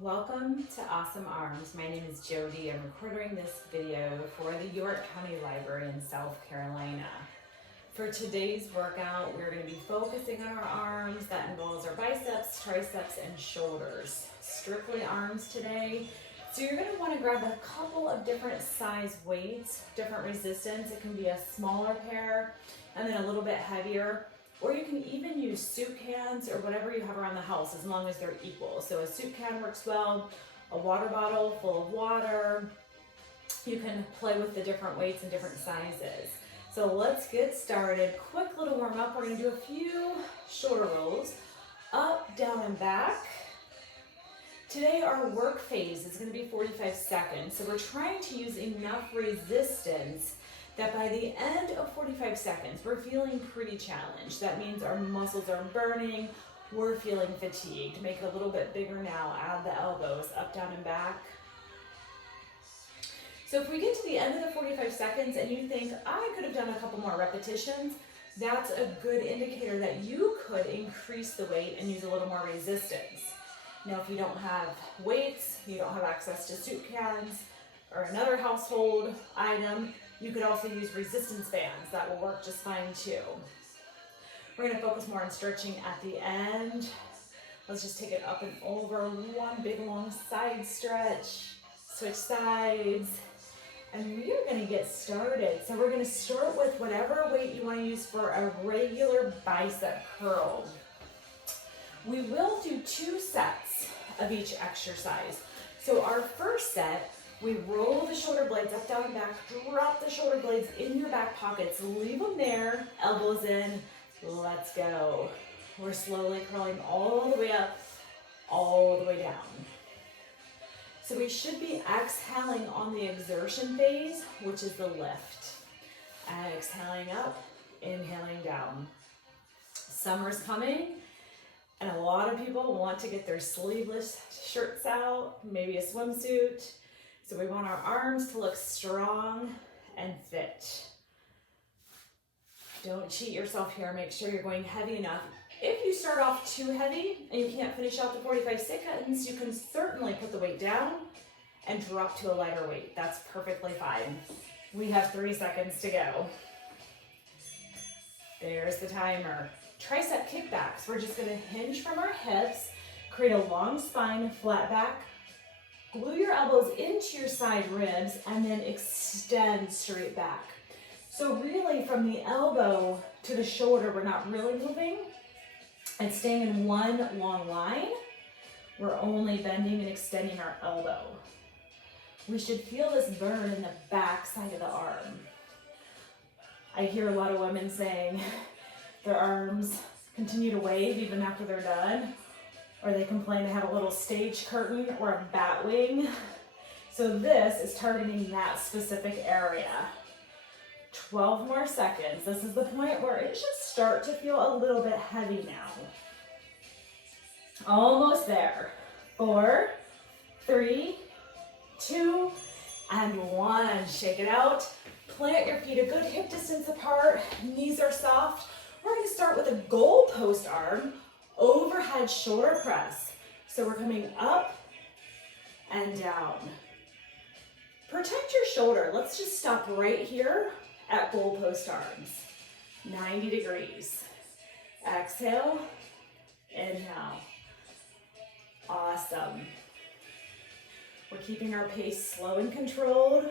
Welcome to Awesome Arms. My name is Jody. I'm recording this video for the York County Library in South Carolina. For today's workout, we're going to be focusing on our arms. That involves our biceps, triceps, and shoulders. Strictly arms today. So you're going to want to grab a couple of different size weights, different resistance. It can be a smaller pair and then a little bit heavier. Or you can even use soup cans or whatever you have around the house as long as they're equal. So a soup can works well, a water bottle full of water. You can play with the different weights and different sizes. So let's get started. Quick little warm up. We're going to do a few shoulder rolls, up, down, and back. Today our work phase is going to be 45 seconds. So we're trying to use enough resistance that by the end of 45 seconds, we're feeling pretty challenged. That means our muscles are burning, we're feeling fatigued. Make it a little bit bigger now, add the elbows, up, down, and back. So if we get to the end of the 45 seconds and you think, I could have done a couple more repetitions, that's a good indicator that you could increase the weight and use a little more resistance. Now, if you don't have weights, you don't have access to soup cans or another household item, you could also use resistance bands. That will work just fine too. We're going to focus more on stretching at the end. Let's just take it up and over. One big long side stretch. Switch sides. And we are going to get started. So we're going to start with whatever weight you want to use for a regular bicep curl. We will do 2 sets of each exercise. So our first set, we roll the shoulder blades up, down, and back, drop the shoulder blades in your back pockets, leave them there, elbows in, let's go. We're slowly curling all the way up, all the way down. So we should be exhaling on the exertion phase, which is the lift. Exhaling up, inhaling down. Summer's coming, and a lot of people want to get their sleeveless shirts out, maybe a swimsuit. So we want our arms to look strong and fit. Don't cheat yourself here. Make sure you're going heavy enough. If you start off too heavy and you can't finish out the 45 seconds, you can certainly put the weight down and drop to a lighter weight. That's perfectly fine. We have 3 seconds to go. There's the timer. Tricep kickbacks. We're just going to hinge from our hips, create a long spine, flat back. Glue your elbows into your side ribs and then extend straight back. So really from the elbow to the shoulder, we're not really moving and staying in one long line. We're only bending and extending our elbow. We should feel this burn in the back side of the arm. I hear a lot of women saying their arms continue to wave even after they're done. Or they complain they have a little stage curtain or a bat wing. So this is targeting that specific area. 12 more seconds. This is the point where it should start to feel a little bit heavy now. Almost there. 4, 3, 2, and 1. Shake it out. Plant your feet a good hip distance apart. Knees are soft. We're going to start with a goalpost arm. Overhead shoulder press. So we're coming up and down. Protect your shoulder. Let's just stop right here at goalpost arms. 90 degrees. Exhale, inhale. Awesome. We're keeping our pace slow and controlled,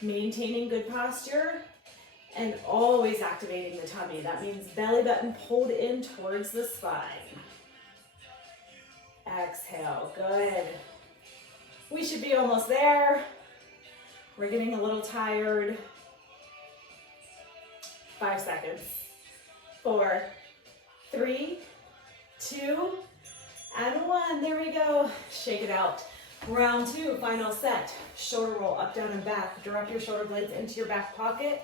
maintaining good posture, and always activating the tummy. That means belly button pulled in towards the spine. Exhale, good. We should be almost there. We're getting a little tired. 5 seconds. 4, 3, 2, and 1. There we go. Shake it out. Round 2, final set. Shoulder roll up, down, and back. Drop your shoulder blades into your back pocket.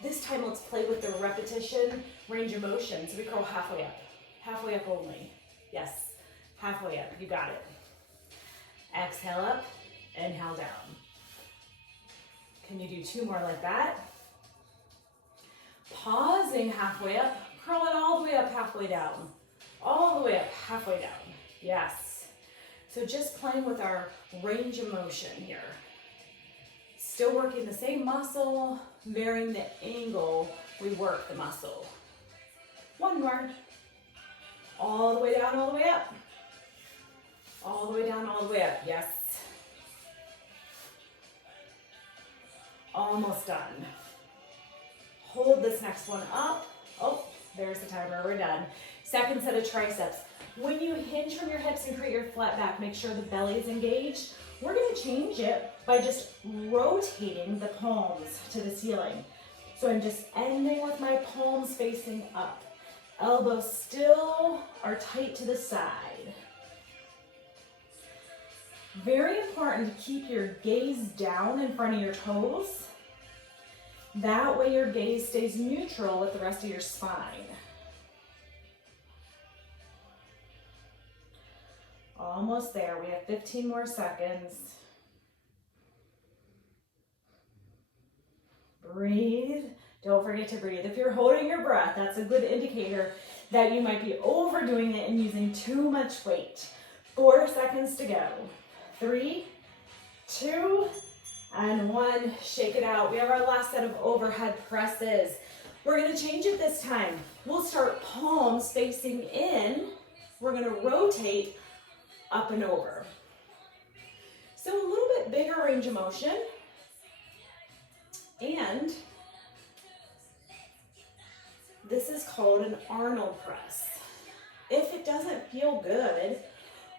This time, let's play with the repetition range of motion. So we curl halfway up only. Yes, halfway up, you got it. Exhale up, inhale down. Can you do 2 more like that? Pausing halfway up, curl it all the way up, halfway down. All the way up, halfway down. Yes. So just playing with our range of motion here. Still working the same muscle, varying the angle we work the muscle. One more. All the way down, all the way up. All the way down, all the way up. Yes. Almost done. Hold this next one up. Oh, there's the timer. We're done. Second set of triceps. When you hinge from your hips and create your flat back, make sure the belly is engaged. We're going to change it by just rotating the palms to the ceiling. So I'm just ending with my palms facing up. Elbows still are tight to the side. Very important to keep your gaze down in front of your toes. That way your gaze stays neutral with the rest of your spine. Almost there. We have 15 more seconds. Breathe. Don't forget to breathe. If you're holding your breath, that's a good indicator that you might be overdoing it and using too much weight. 4 seconds to go. 3, 2, and 1. Shake it out. We have our last set of overhead presses. We're going to change it this time. We'll start palms facing in. We're going to rotate up and over. So a little bit bigger range of motion. And this is called an Arnold press. If it doesn't feel good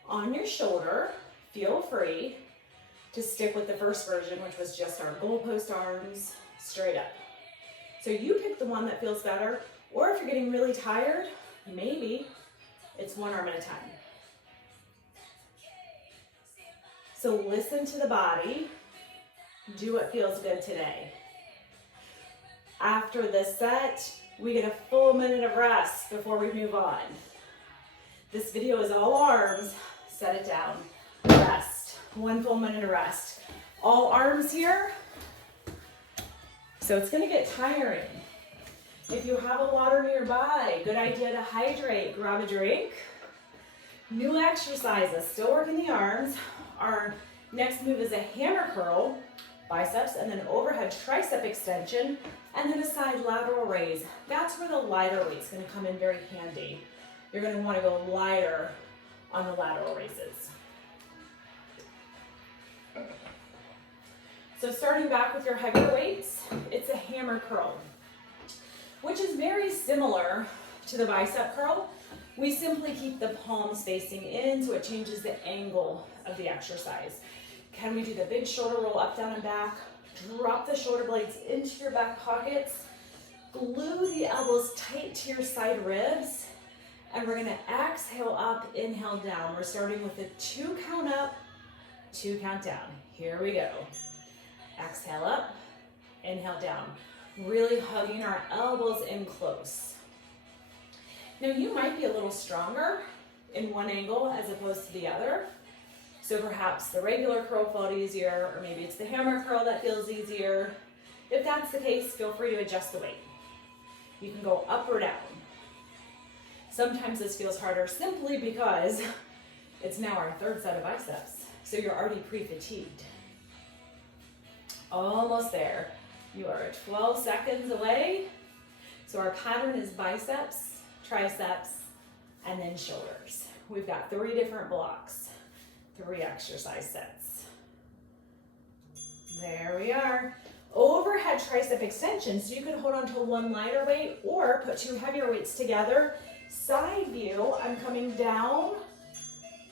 on your shoulder, feel free to stick with the first version, which was just our goalpost arms straight up. So you pick the one that feels better, or if you're getting really tired, maybe it's one arm at a time. So listen to the body. Do what feels good today. After this set, we get a full minute of rest before we move on. This video is all arms. Set it down. Rest. 1 full minute of rest. All arms here. So it's going to get tiring. If you have a water nearby, good idea to hydrate. Grab a drink. New exercises. Still working the arms. Our next move is a hammer curl, biceps, and then overhead tricep extension, and then a side lateral raise. That's where the lighter weight's going to come in very handy. You're going to want to go lighter on the lateral raises. So starting back with your heavier weights, it's a hammer curl, which is very similar to the bicep curl. We simply keep the palms facing in so it changes the angle of the exercise. Can we do the big shoulder roll up, down, and back? Drop the shoulder blades into your back pockets. Glue the elbows tight to your side ribs. And we're gonna exhale up, inhale down. We're starting with a 2 count up, 2 count down. Here we go. Exhale up, inhale down. Really hugging our elbows in close. Now you might be a little stronger in one angle as opposed to the other. So perhaps the regular curl felt easier, or maybe it's the hammer curl that feels easier. If that's the case, feel free to adjust the weight. You can go up or down. Sometimes this feels harder simply because it's now our 3rd set of biceps. So you're already pre-fatigued. Almost there. You are 12 seconds away. So our pattern is biceps, triceps, and then shoulders. We've got 3 different blocks, 3 exercise sets. There we are. Overhead tricep extension. So you can hold on to 1 lighter weight or put 2 heavier weights together. Side view, I'm coming down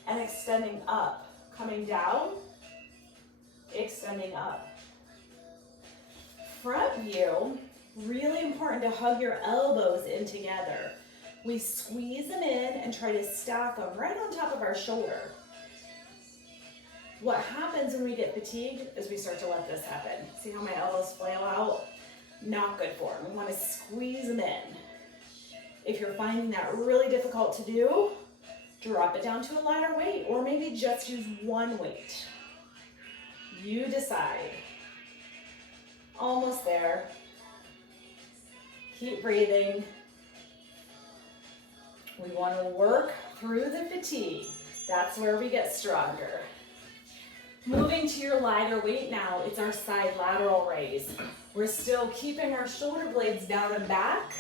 and extending up. Coming down, extending up. Front view, really important to hug your elbows in together. We squeeze them in and try to stack them right on top of our shoulder. What happens when we get fatigued is we start to let this happen. See how my elbows flail out? Not good for them. We want to squeeze them in. If you're finding that really difficult to do, drop it down to a lighter weight or maybe just use 1 weight. You decide. Almost there. Keep breathing. We want to work through the fatigue. That's where we get stronger. Moving to your lighter weight now, it's our side lateral raise. We're still keeping our shoulder blades down and back.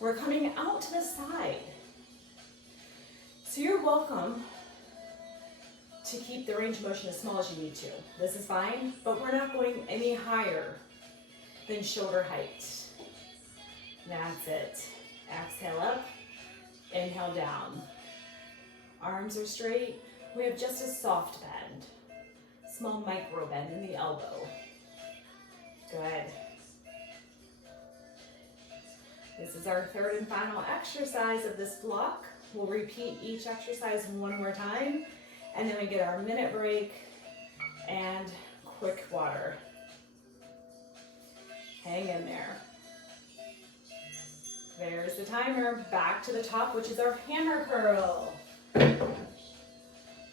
We're coming out to the side. So you're welcome to keep the range of motion as small as you need to. This is fine, but we're not going any higher than shoulder height. That's it. Exhale up, inhale down. Arms are straight. We have just a soft bend. Small micro bend in the elbow. Good. This is our third and final exercise of this block. We'll repeat each exercise one more time, and then we get our minute break and quick water. Hang in there. There's the timer. Back to the top, which is our hammer curl.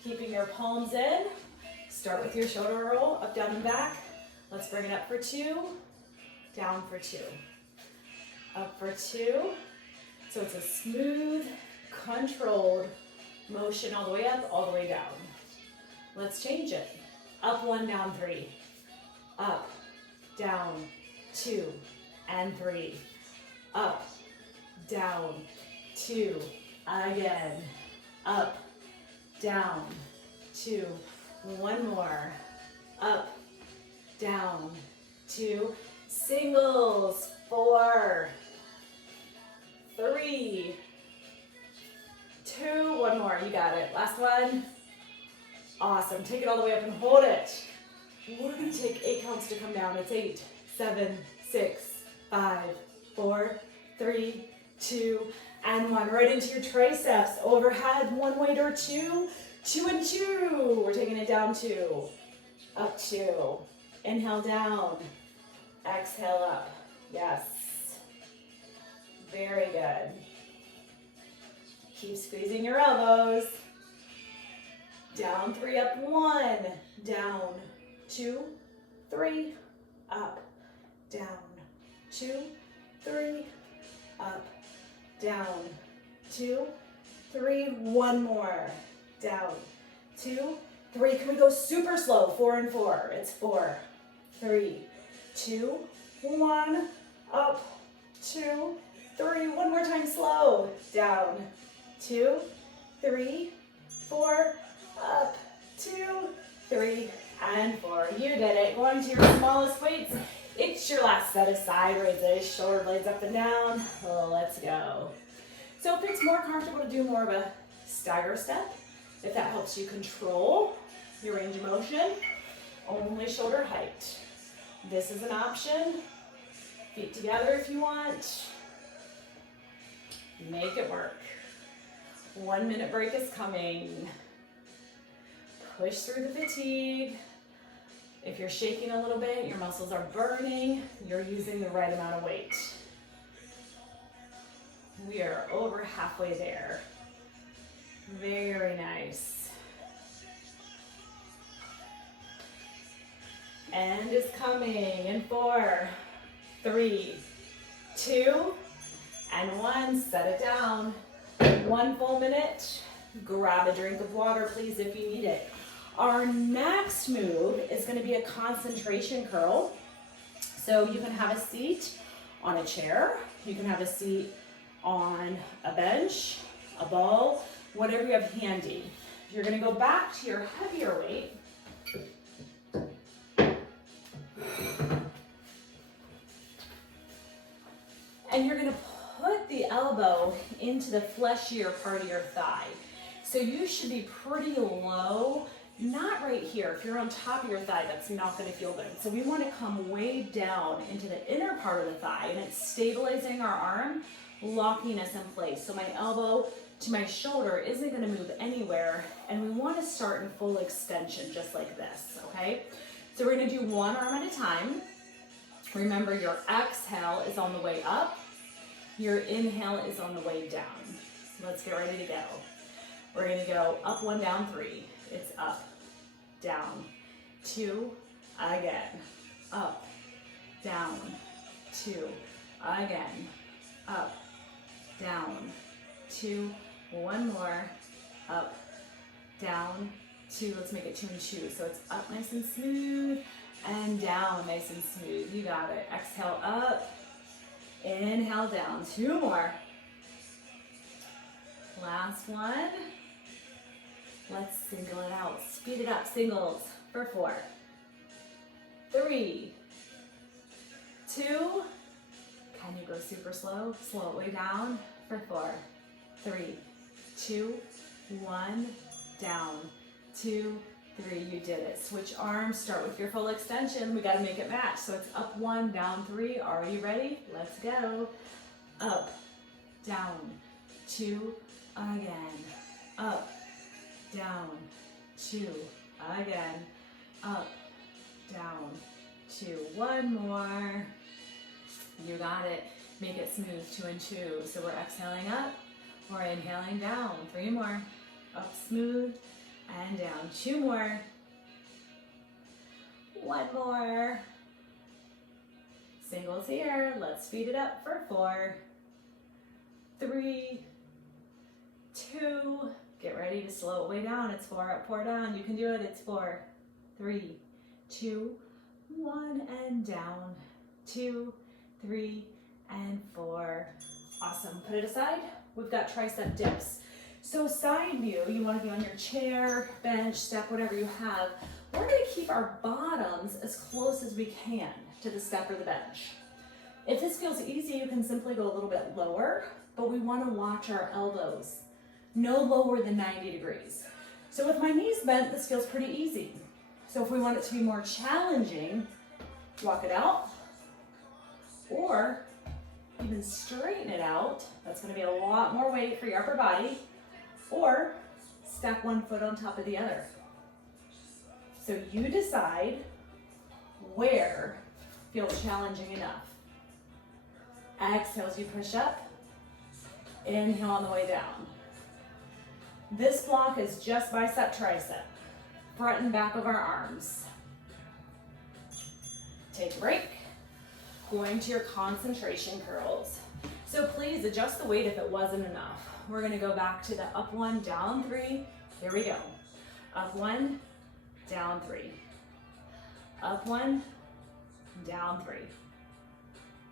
Keeping your palms in. Start with your shoulder roll, up, down, and back. Let's bring it up for 2, down for 2, up for 2. So it's a smooth, controlled motion all the way up, all the way down. Let's change it. Up 1, down 3. Up, down, 2, and 3. Up, down, 2. Again. Up, down, 2. One more. Up, down, 2. Singles. 4, 3, 2. One more. You got it. Last one. Awesome. Take it all the way up and hold it. We're going to take 8 counts to come down. It's 8, 7, 6, 5, 4, 3, 2, and 1. Right into your triceps. Overhead, 1 weight or 2. 2 and 2. We're taking it down 2. Up 2. Inhale down. Exhale up. Yes. Very good. Keep squeezing your elbows. Down 3, up 1. Down 2, 3. Up. Down 2, 3. Up. Down 2, 3. One more. Down 2, 3. Can we go super slow? 4 and 4. It's 4, 3, 2, 1. Up, 2, 3. One more time slow. Down 2, 3, 4. Up, 2, 3, and 4. You did it. Going to your smallest weights. It's your last set of side raises. Shoulder blades up and down. Let's go. So if it's more comfortable to do more of a stagger step, if that helps you control your range of motion, only shoulder height. This is an option. Feet together if you want. Make it work. 1 minute break is coming. Push through the fatigue. If you're shaking a little bit, your muscles are burning, you're using the right amount of weight. We are over halfway there. Very nice. End is coming in 4, 3, 2, and 1. Set it down. 1 full minute. Grab a drink of water, please, if you need it. Our next move is going to be a concentration curl. So you can have a seat on a chair. You can have a seat on a bench, a ball, whatever you have handy. You're going to go back to your heavier weight. And you're going to put the elbow into the fleshier part of your thigh. So you should be pretty low, not right here. If you're on top of your thigh, that's not going to feel good. So we want to come way down into the inner part of the thigh, and it's stabilizing our arm, locking us in place. So my elbow to my shoulder isn't going to move anywhere, and we want to start in full extension just like this, okay? So we're going to do one arm at a time. Remember, your exhale is on the way up. Your inhale is on the way down. So let's get ready to go. We're going to go up 1, down 3. It's up, down, 2, again, up, down, 2, again, up, down, 2, one more, up, down, 2. Let's make it 2 and 2. So it's up nice and smooth and down nice and smooth. You got it. Exhale up, inhale down. 2 more. Last one. Let's single it out. Speed it up. Singles for 4, 3, 2. Can you go super slow? Slow it way down for 4, 3, 2, 1. Down, 2, 3. You did it. Switch arms. Start with your full extension. We got to make it match. So it's up 1, down 3. Are you ready? Let's go. Up, down, 2. Again. Up, down, 2. Again. Up, down, 2. 1 more. You got it. Make it smooth. 2 and 2. So we're exhaling up. We're inhaling down. 3 more. Up smooth and down. 2 more. 1 more. Singles here. Let's speed it up for 4, 3, 2. Get ready to slow it way down. It's 4 up, 4 down. You can do it. It's 4, 3, 2, 1, and down. 2, 3, and 4. Awesome. Put it aside. We've got tricep dips. So side view, you want to be on your chair, bench, step, whatever you have. We're going to keep our bottoms as close as we can to the step or the bench. If this feels easy, you can simply go a little bit lower, but we want to watch our elbows. No lower than 90 degrees. So with my knees bent, this feels pretty easy. So if we want it to be more challenging, walk it out, or even straighten it out. That's going to be a lot more weight for your upper body. Or stack 1 foot on top of the other. So you decide where feels challenging enough. Exhale as you push up. Inhale on the way down. This block is just bicep, tricep. Front and back of our arms. Take a break. Going to your concentration curls. So please adjust the weight if it wasn't enough. We're going to go back to the up 1, down 3. Here we go. Up 1, down 3. Up 1, down 3.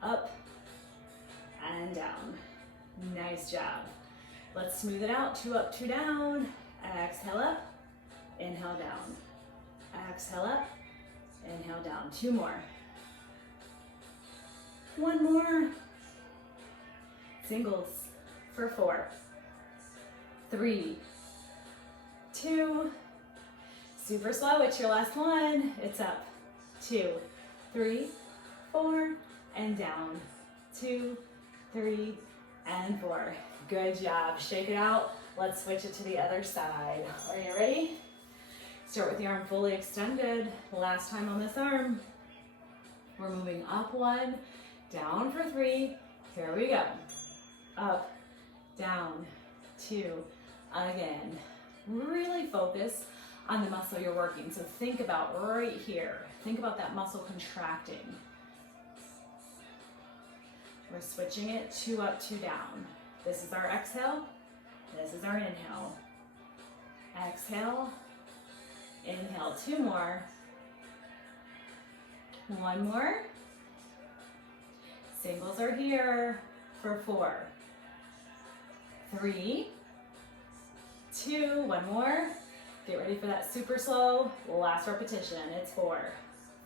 Up and down. Nice job. Let's smooth it out. 2 up, 2 down. Exhale up. Inhale down. Exhale up. Inhale down. 2 more. 1 more. Singles for 4, 3, 2. Super slow. It's your last one. It's up. 2, 3, 4, and down. 2, 3, and 4. Good job. Shake it out. Let's switch it to the other side. Are you ready? Start with the arm fully extended. Last time on this arm. We're moving up 1, down for 3. Here we go. Up, down, 2, again. Really focus on the muscle you're working. So think about right here. Think about that muscle contracting. We're switching it. 2 up, 2 down. This is our exhale. This is our inhale. Exhale. Inhale. 2 more. 1 more. Singles are here for 4, 3, 2, 1 more. Get ready for that super slow last repetition. It's 4,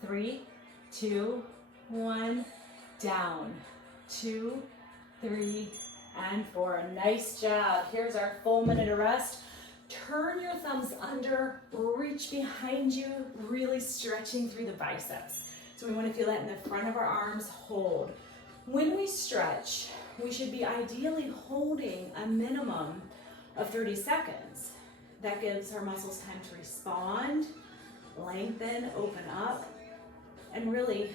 3, 2, 1, down, 2, 3, and 4. Nice job. Here's our full minute of rest. Turn your thumbs under, reach behind you, really stretching through the biceps. So we want to feel that in the front of our arms. Hold. When we stretch, we should be ideally holding a minimum of 30 seconds. That gives our muscles time to respond, lengthen, open up, and really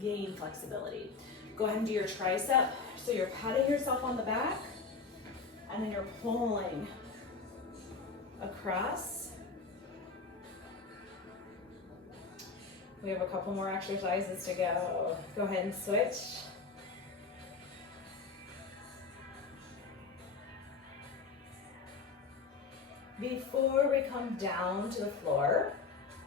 gain flexibility. Go ahead and do your tricep. So you're patting yourself on the back, and then you're pulling across. We have a couple more exercises to go. Go ahead and switch. Before we come down to the floor,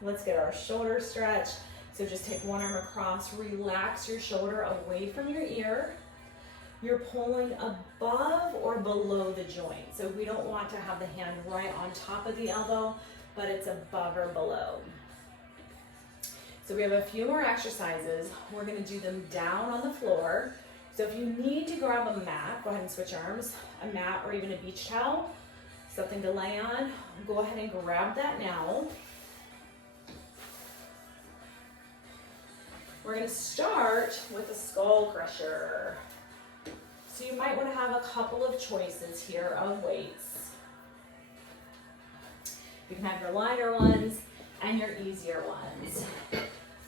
let's get our shoulder stretch. So just take one arm across, relax your shoulder away from your ear. You're pulling above or below the joint. So we don't want to have the hand right on top of the elbow, but it's above or below. So we have a few more exercises. We're gonna do them down on the floor. So if you need to grab a mat, go ahead and switch arms, a mat or even a beach towel, something to lay on, go ahead and grab that now. We're gonna start with a skull crusher. So you might wanna have a couple of choices here of weights. You can have your lighter ones and your easier ones.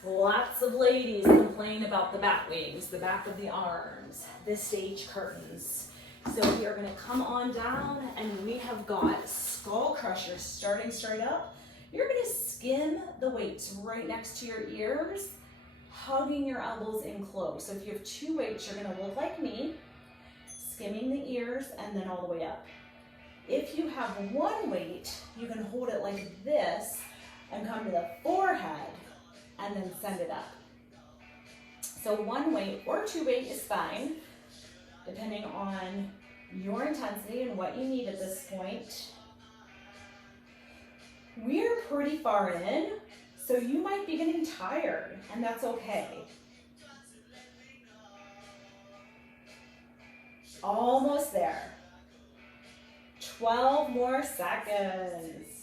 Lots of ladies complain about the bat wings, the back of the arms, the stage curtains. So we are gonna come on down and we have got skull crushers starting straight up. You're gonna skim the weights right next to your ears, hugging your elbows in close. So if you have two weights, you're gonna look like me, skimming the ears and then all the way up. If you have one weight, you can hold it like this and come to the forehead and then send it up. So one weight or two weight is fine, depending on your intensity and what you need at this point. We're pretty far in, so you might be getting tired, and that's okay. Almost there. 12 more seconds.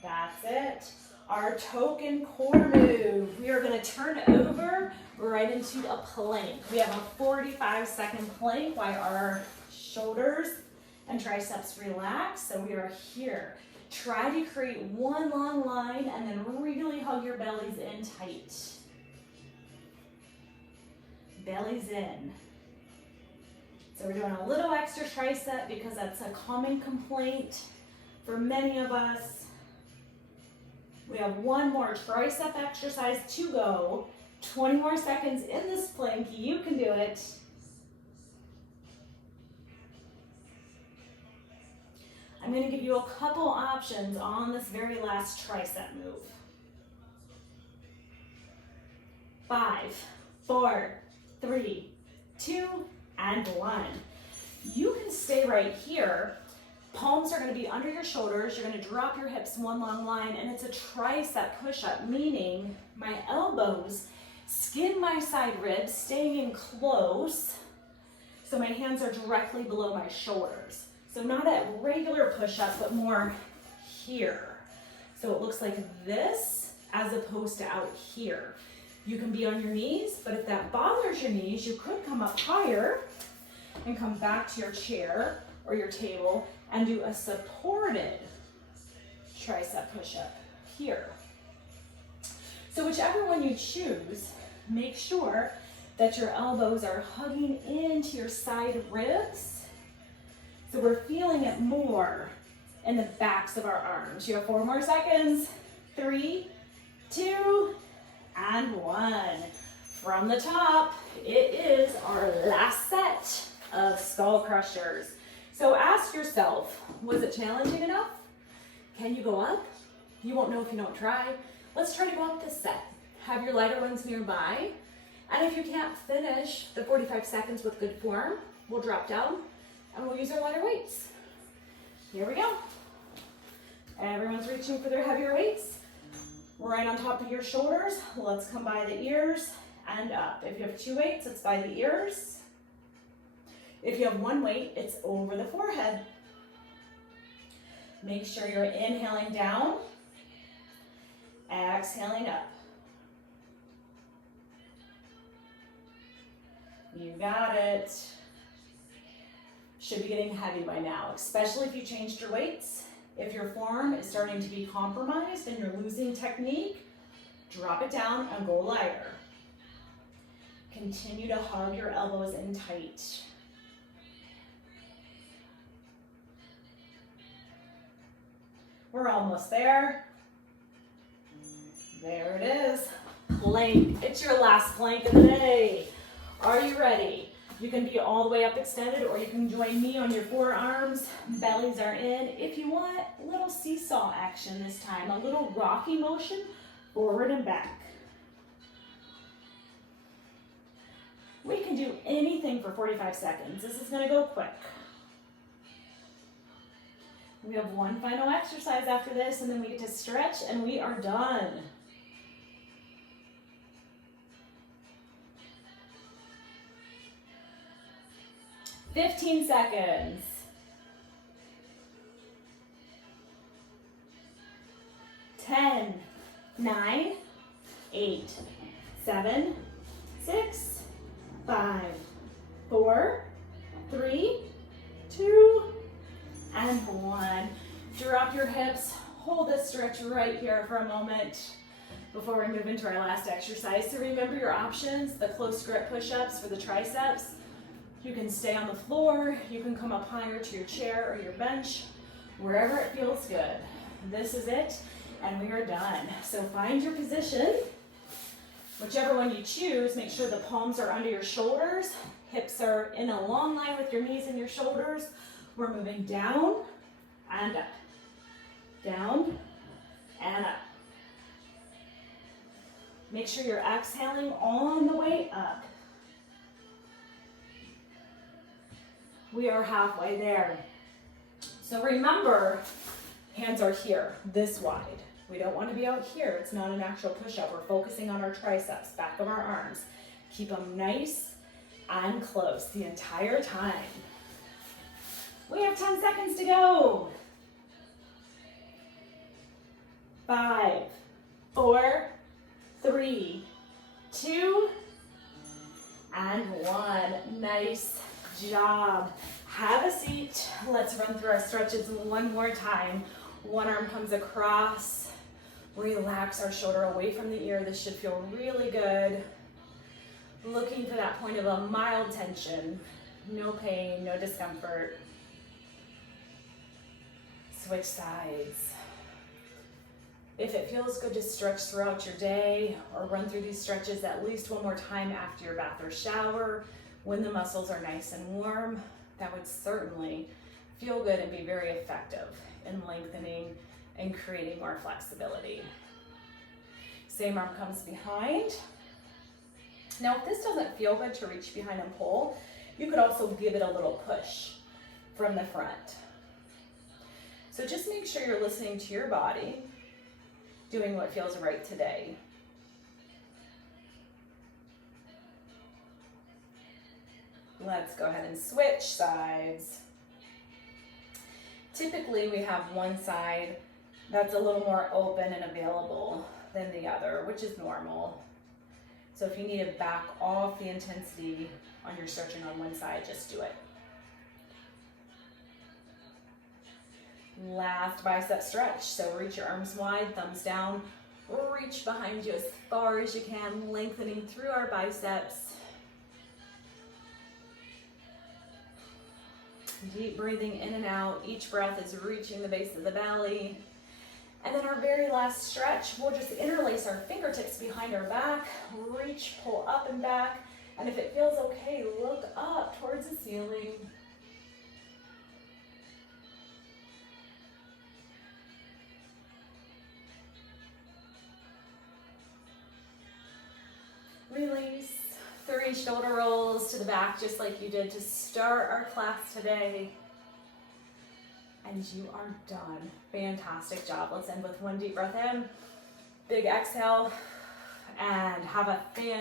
That's it. Our token core move. We are going to turn over right into a plank. We have a 45-second plank while our shoulders and triceps relax. So we are here. Try to create one long line and then really hug your bellies in tight. Bellies in. So we're doing a little extra tricep because that's a common complaint for many of us. We have one more tricep exercise to go. 20 more seconds in this plank. You can do it. I'm going to give you a couple options on this very last tricep move. 5, 4, 3, 2, and 1. You can stay right here. Palms are going to be under your shoulders. You're going to drop your hips one long line, and it's a tricep push-up, meaning my elbows skim my side ribs, staying in close, so my hands are directly below my shoulders. So not a regular push-up, but more here. So it looks like this as opposed to out here. You can be on your knees, but if that bothers your knees, you could come up higher and come back to your chair or your table and do a supported tricep push-up here. So whichever one you choose, make sure that your elbows are hugging into your side ribs. So we're feeling it more in the backs of our arms. You have 4 more seconds. 3, 2, and 1. From the top, it is our last set of skull crushers. So ask yourself, was it challenging enough? Can you go up? You won't know if you don't try. Let's try to go up this set. Have your lighter ones nearby. And if you can't finish the 45 seconds with good form, we'll drop down and we'll use our lighter weights. Here we go. Everyone's reaching for their heavier weights. Right on top of your shoulders. Let's come by the ears and up. If you have 2 weights, it's by the ears. If you have 1 weight, it's over the forehead. Make sure you're inhaling down, exhaling up. You got it. Should be getting heavy by now, especially if you changed your weights. If your form is starting to be compromised and you're losing technique, drop it down and go lighter. Continue to hug your elbows in tight. We're almost there. There it is. plank. It's your last plank of the day. Are you ready? You can be all the way up extended, or you can join me on your forearms. Bellies are in. If you want, a little seesaw action this time, a little rocky motion, forward and back. We can do anything for 45 seconds. This is gonna go quick. We have one final exercise after this, and then we get to stretch, and we are done. 15 seconds. 10, 9, 8, 7, 6, 5, 4, 3, 2, and 1. Drop your hips. Hold this stretch right here for a moment before we move into our last exercise. So remember your options, the close grip push-ups for the triceps. You can stay on the floor, you can come up higher to your chair or your bench, wherever it feels good. This is it, and we are done. So find your position. Whichever one you choose, make sure the palms are under your shoulders, hips are in a long line with your knees and your shoulders. We're moving down and up, down and up. Make sure you're exhaling on the way up. We are halfway there. So remember, hands are here, this wide. We don't want to be out here. It's not an actual push-up. We're focusing on our triceps, back of our arms. Keep them nice and close the entire time. We have 10 seconds to go. 5, 4, 3, 2, and 1. Nice job. Have a seat. Let's run through our stretches one more time. One arm comes across. Relax our shoulder away from the ear. This should feel really good. Looking for that point of a mild tension. No pain, no discomfort. Switch sides. If it feels good to stretch throughout your day or run through these stretches at least one more time after your bath or shower, when the muscles are nice and warm, that would certainly feel good and be very effective in lengthening and creating more flexibility. Same arm comes behind. Now, if this doesn't feel good to reach behind and pull, you could also give it a little push from the front. So just make sure you're listening to your body, doing what feels right today. Let's go ahead and switch sides. Typically, we have one side that's a little more open and available than the other, which is normal. So if you need to back off the intensity on your stretching on one side, just do it. Last bicep stretch. So reach your arms wide, thumbs down, reach behind you as far as you can, lengthening through our biceps. Deep breathing in and out. Each breath is reaching the base of the belly. And then our very last stretch, we'll just interlace our fingertips behind our back, reach, pull up and back. And if it feels okay, look up towards the ceiling. Release. 3 shoulder rolls to the back, just like you did to start our class today. And you are done. Fantastic job. Let's end with one deep breath in, big exhale, and have a fantastic